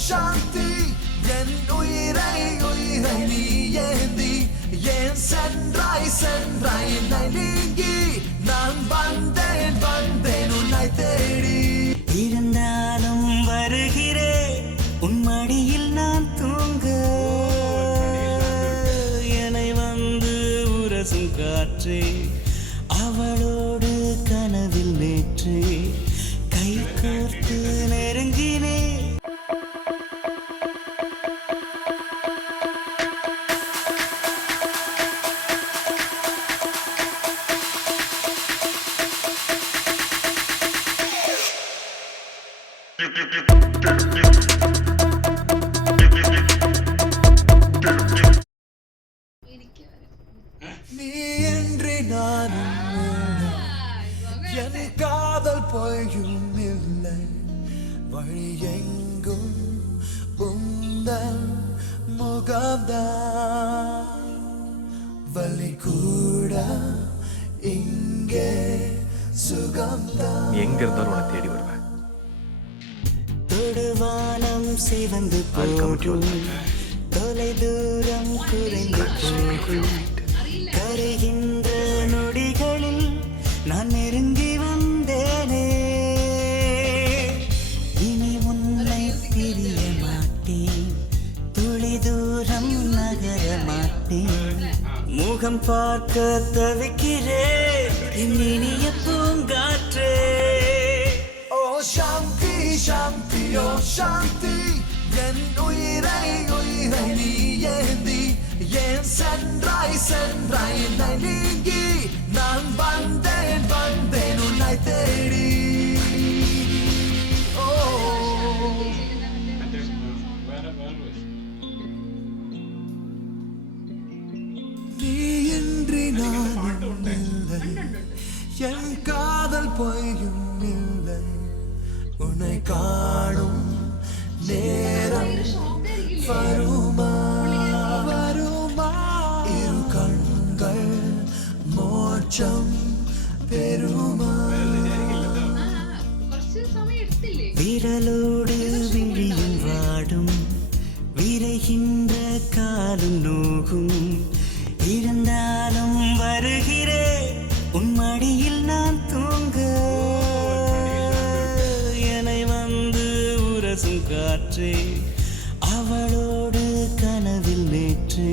சாந்தி என் உயிரை உயிரை நீ ஏந்தி ஏன் சென்றாய் சென்றாய் என்னை நீங்கி நான் வந்தேன் வந்தேன் உன்னை தேடி இருந்தாலும் வருகிறேன் உன் மடியில் நான் தூங்க என்னை வந்து உரசும் காற்றே அவளோடு கனவில் நேற்று கை கோர்த்து நெருங்கினே நீ என்று நானும் என் காதல் பொய்யும் இல்லை வழி எங்கும் உந்தன் முகம்தான் வலி கூட இங்கே சுகம்தான் எங்க இருந்தாலும் உன்னை தேடி வருவேன் தொடுவானம் சிவந்து போகும் தொலை தூரம் குறைந்து போகும் கரைகின்ற நொடிகளில் நான் நெருங்கி வந்தேனே இனி உன்னை பிரிய மாட்டேன் துளி தூரம் நகர மாட்டேன் முகம் பார்க்க தவிக்கிறேன் இனிய பூங்காற்றே ஓ சாந்தி சாந்தி ஓ சாந்தி என் உயிரை உயிரை நீ ஏந்தி ஏன் சென்றாய் சென்றாய் என்னை நீங்கி நான் வந்தேன் வந்தேன் உன்னை தேடி ஓ நீ இன்றி நான் இல்லை என் காதல் பொய்யும் இல்லை உன்னை காணும் நேரம் வருமா வருமா இரு கண்கள் மோட்சம் பெருமா விரலோடு விழியும் வாடும் விரைகின்ற காலும் நோகும் இருந்தாலும் வருகிறேன் உன் மடியில் நான் தூங்க என்னை வந்து உரசும் காற்றே அவளோடு கனவில் நேற்று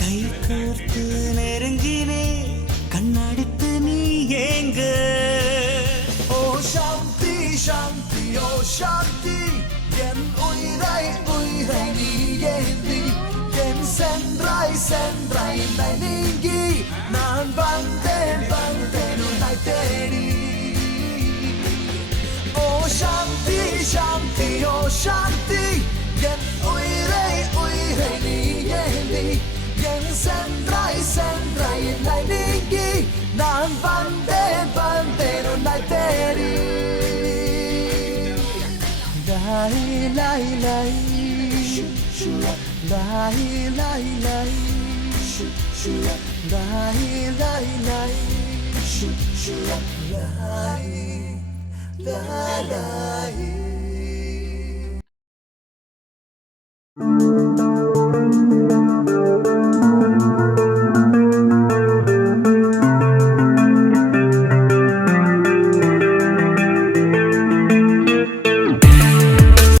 கை கோர்த்து நெருங்கினே கண்ணடித்து நீ ஏங்க ஓ சாந்தி சாந்தி ஓ சாந்தி என் உயிரை உயிரை நீ ஏந்தி என் சென்றாய் சென்றாய் என்னை நீங்கி நான் வந்தேன் வந்தேன் உன்னை தேடி ஓ சாந்தி சாந்தி ஓ சாந்தி என் உயிரை உயிரை நீ ஏந்தி என் சென்றாய் சென்றாய் என்னை நீங்கி நான் வந்தேன் வந்தேன் உன்னை தேடி லாய் லாய் லாய் லாய் லாய் லாய் லாய் லாய் லாய் லாய் லாய் லாய்